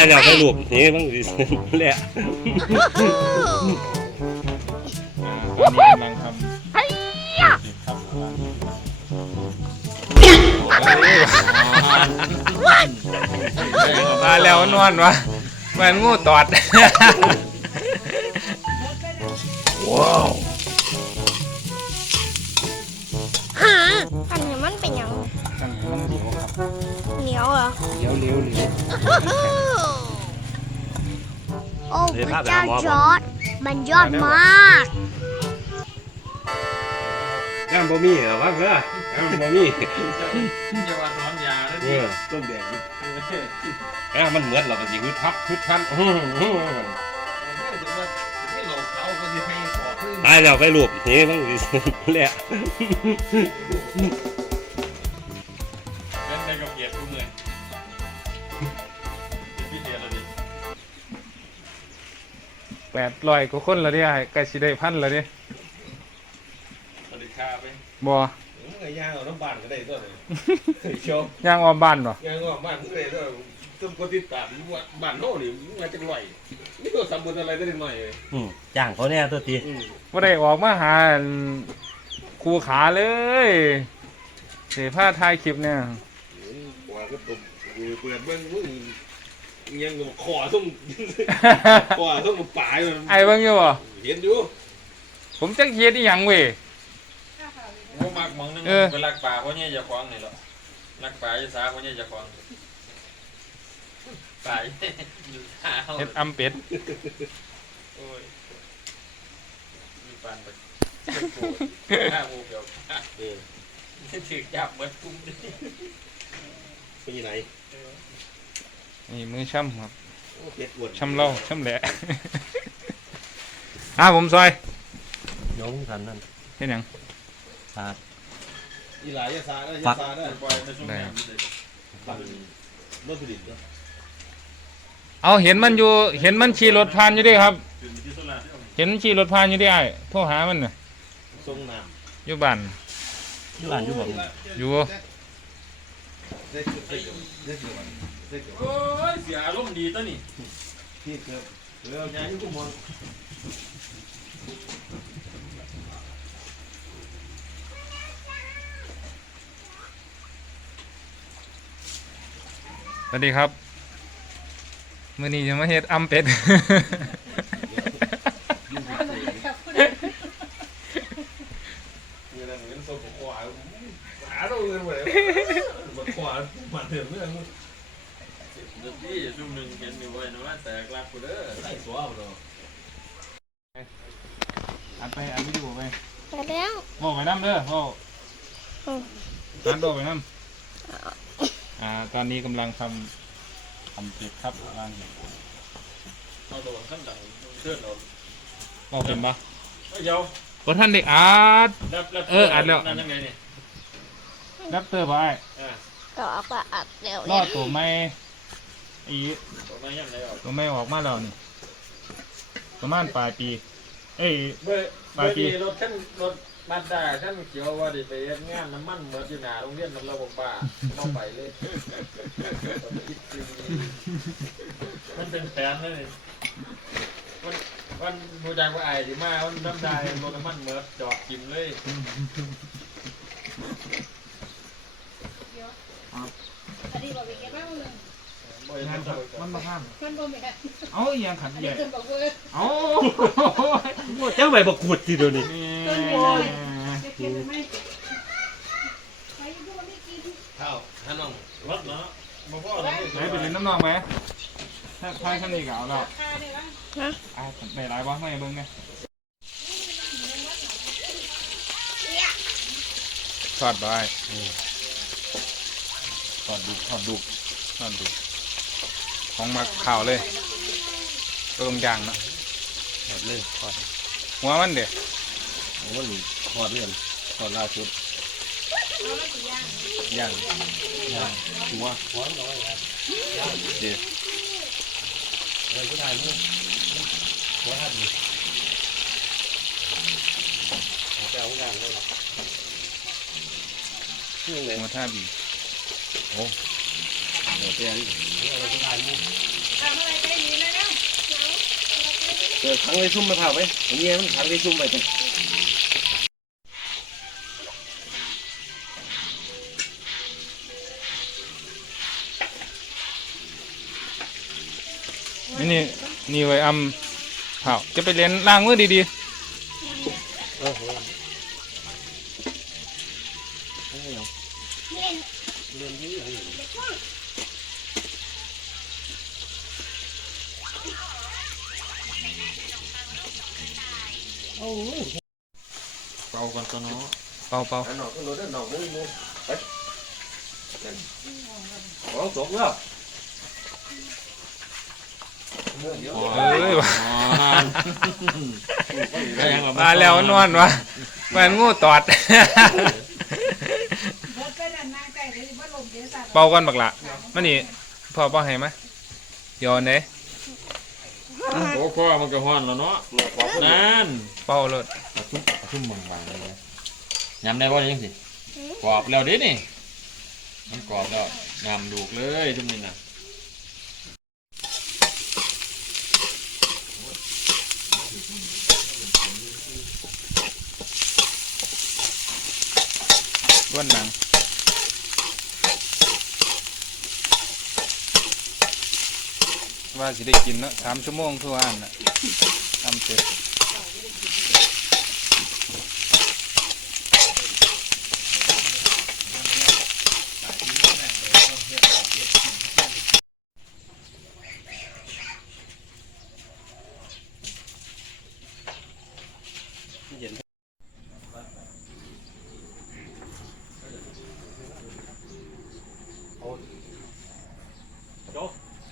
ายแล้วไปลูกนี่มันสิแหละตอนนี้กำลังทำครับมาแล้วนวลวะเหมือนงูตอดอันนี้มันเป็นหยังมันมันเหนียวครับเหนียวเหรอ เหนียวเหนียวเหนียว โอ้ พระเจ้าจอร์ดมันยอดมากย่างบะหมี่เหรอวะเพื่อย่างบะหมี่อย่าว่าร้อนยาแล้วเอดิอต้มแดงอะมันเหมือนเราก็สิฮึดพับฮึดพันอื้อหือไม่หลอกเขาก็จะให้ขอพึ่งตายแล้วไปลูกนี่มันสิแหละ แปดร้อยกว่าคนแล้วเนี่ยใกล้สิได้พันแล้วเนี่ยสวัสดีค่าไปบ่มึงไงย่างเอาน้ำบานก็ได้ตัวเลยโชว์ย่างออมบ้านบ่ย่างเอาบ้านก็ได้ตัวต้นกติดตามว่าบ้านโน่นี่มึงมาจังไหวนี่ตัวสมบูรณ์อะไรได้หน่อยเลยอืมจ้างเขาแน่ตัวตีบ่ได้ออกมาหาครูขาเลยเสียผ้าถ่ายคลิปเนี่ยกว่าก็ตบกูเปิดเบิ้งมึง ยังขอต้องขอต้องมาป่ายมันไอ้เบิ่งอยู่บ่เห็นอยู่ผมจักเฮ็ดอีหยังเว้ยโอ้มากมองนึงเออไปลักป่าเพราะเนี่ยจะคว้างนี่หรอลักป่าจะสาเพราะเนี่ยจะคว้างป่าอยู่ท่าเขาเฮ็ดอำเป็ดโอ้ยมีปันไปห้าโมงเดียวเออถือจับเหมือนกุ้งดิเป็นยังไง นี่มือช่ำครับโอ้เป็ดอ้วนช่ำเล่าช่ำแหละอ่าผมซอยย้องกันนั่นเฮ็ดหยังตาอีหลายยาซาได้ฟัยากซาได้ปล่อยในช่วงนี้เลยปั่นรถผลิตเอาเห็นมันอยู่เห็นมันขี่รถผ่านอยู่เดิครับถึงที่สุดแล้วเห็นมันขี่รถผ่านอยู่เดิไอ้โทรหามันน่ะทรงน้อยู่บ้านอยู่อ่านอยู่บ่อยู่ำได้เกือบได้เกือบได้เกือบได้เกือบโอ้ยเสียอารมณ์ดีตัวนี่ที่เกือบเออยาอยู่กูมองสวัสดีครับมื้อนี้จะมาเฮ็ดอำเป็ด เงินเงินส่งขวาหาเราเงินหมดเลยมาขวามาเดิมเรื่อง เดี๋ยวที่ช่วงหนึ่งเห็นอยู่ไว้นะว่าแต่กลับกูเด้อไอ้สวเอาเนาะอัดไปอัดวิดีโอไปไปแล้วบอกไปน้ำเด้อบอกอืมอัดบอกไปน้ำอ่าตอนนี้กำลังทำทำเป็ดครับกำลังเอาตัวข้างหลังเชื่อนเราบอกเป็นปะเฮ้ยเดี๋ยวบ่ท่านได้อัดรับรับเอออัดแล้วนั่นยังไงเนี่ยแรปเตอร์บ่ไอ้อ่าก็เอาไปอัดเร็วรเนี่อดตัวไม่ อีตัวมายังไงอะตัวไม่ออกมาแล้วนี่ประมาณปลายปี เอ้ยเบอร์เบอร์ดีรถขั้นรถมาด้าขั้นเขียวว่าดิไปเฮ็ดงานน้ำมันเหมือนอยู่หน้าโรงเรียนน้ำระบบบ้าเข้าไปเลยมันเป็นแผนเลยมันมันผู้จังว่าไอ้ที่มามันน้ำได้รถน้ำมันเหมือนจอดกิมเลย อันนี้บอกอย่างเงี้ยบ้างเลย บ่อยงานทำครับมันมาข้ามมันบ่แม่นเอาอีหยังขัดอันใหนี้ญ่เพิ่นบอกว่าเอาเจ้าใบบักขูดทีเดียวนี่เก็บเก็บไหมไปดูนี่กินข้าวท่านน้องรถเนาะบ่พอเลยไหนไปเล่นน้ำนองไหมถ้าถ้าขั้นนี้ก็เอาแล้วค่าเนี่ยว่าอ่าได้หลายบ่ไม่เบิ่งไงทอดได้ทอดดุทอดดุทอดดุ ของมาข่าวเลยก็ลงยางเนาะหมดเลยทอดหัวมันเดี๋ยวโอ้ยทอดเรื่องทอดล่าสุดย่างย่างหัวหัวน้อยย่างเด็ดเลยผู้ชายมึงหัวหัดแก้วย่างเลยหัวท่าบีหัวแก้วนี่หัวผู้ชาย มึงถ้ามันเกิดขังไว้ซุ่มมะพร้าวไปอันนี้มันขังไว้ซุ่มไปเป็นนี่นี่นี่ไว้อำเผาจะไปเรียนล้างมือดีโอ้โหเล่นเรียนที่อย่างนี้ เป่ากันตัวเนาะๆเป่าเป่าอันหนอกขึ้นรถอันหนอกมุ้งมุ้งไปของสกแล้วเอ้ยว่ะได้ยังล่ะมาแล้วนวลวะมันงูตอดรถไปนั่นนางไก่เลยว่าลมเดี๋ยวสัตว์เป่ากันบักละมานี่พอเป่าให้มะโยนเด้ โอ้พ่อมันก็ฮ้อนแล้วเนาะเนี่ยของนั่นเป่ารถทุ่มทุ่มบางๆเลยยำได้บ่ยังสิกรอบแล้วเดินี่มันกรอบแล้วยำดูกเลยทุ่มนี่น่ะล้วนหนั ว่าสิได้กินเนาะสามชั่วโมงทั่วอันน่ะทำเสร็จ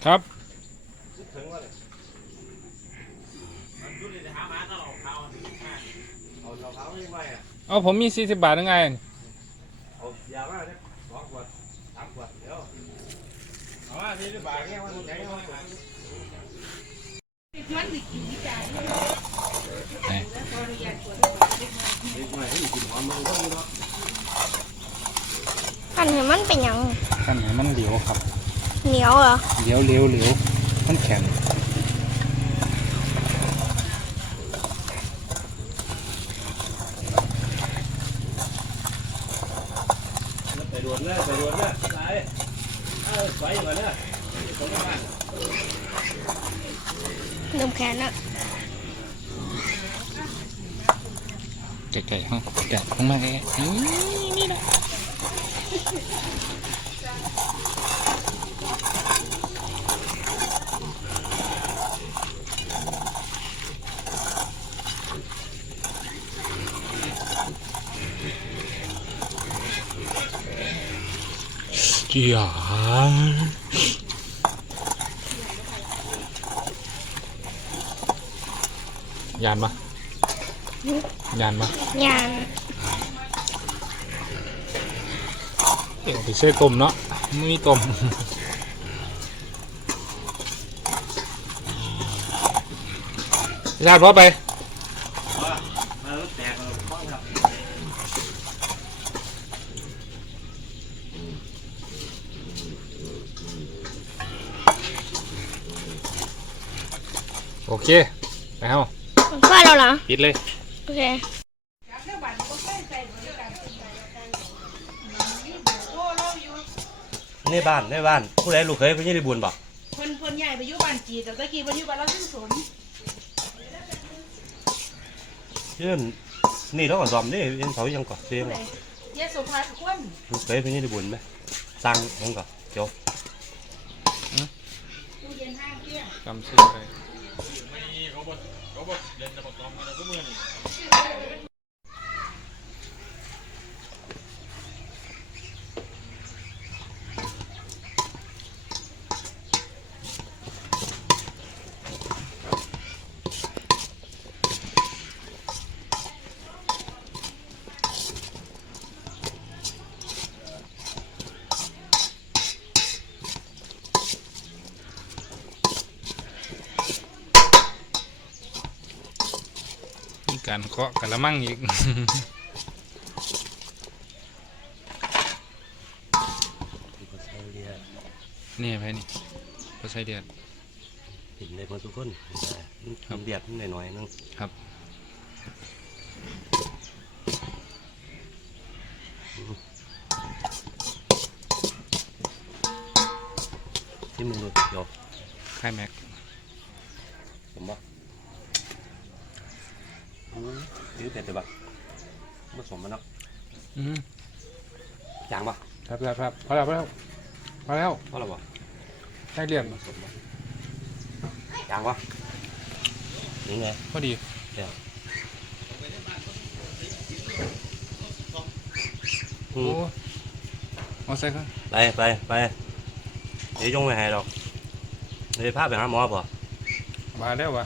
ครับ ถึงว่าเลย เอาเราเท้าไม่ไหวอะ เอาผมมีสี่สิบบาทยังไงเอายามาเนี่ยสองขวดสามขวดเดี๋ยวเอามาที่บาทเนี่ยมันแข็งมันมันสิกินที่จ่ายอันนี้มันเป็นหยังขั้นให้มันเหลวครับ เหนียวเหรอเหลวเหลวเหลวมันแข็ง ไปดวนเลยไปดวนเลยไปเออไปมาเนี่ยตรงบ้าน ลืมแขนอะ ไก่ๆห้องแกะห้องมาแกะนี่นี่นะจียยานปะ ยานปะยานเดี๋ยวไปเช่ต้มเนาะไม่มีต้มชาติพอไปมาแล้วแตกเราคล้องครับโอเค ไปเฮาพ่อเราเหรอปิดเลย โอเคกับเรื่องบัตรก็ใส่ใส่บริการเป็นการนี่โอ้เราอยู่ในบ้านในบ้านผู้ใดลูกเคยพี่ได้บุญบ่เพิ่นเพิ่นใหญ่ไปอยู่บ้านจีแต่ตะกี้เพิ่นอยู่บ้านเราซึ่งสมเพื่อนนี่เราก็ซอมนี่ยังเขายังก่อนเสียงเลยเยสุภาควนลูกเคยพี่ได้บุญไหมสั่งยังก่อนจบตู้เย็นห้างเที่ยงจำชื่อเลย ไม่เขา บ่เขาบ่เล่นแต่ประกอบกันทุกมื้อนี่มีการเคาะกระมังอีกนี่ไปนี่ก็ใส่เดือดเห็นในคนทุกคนทำเบียดหน่อยๆนึงครับที่มึงดูเดี๋ยวไข่แม็กผมบอก ยืดเด็ดเลยปะผสมมันเนาะอืมจางปะครับครับครับพอแล้วพอแล้วพอแล้วเพราะอะไรปะได้เรียนผสมปะจางปะนี่ไงพอดีอืโอ้มเอาใส่ครับไปไปไปเดี๋ยวยงไปให้ดอกเดี๋ยวพาไปหาหมอป่ะมาแล้ววะ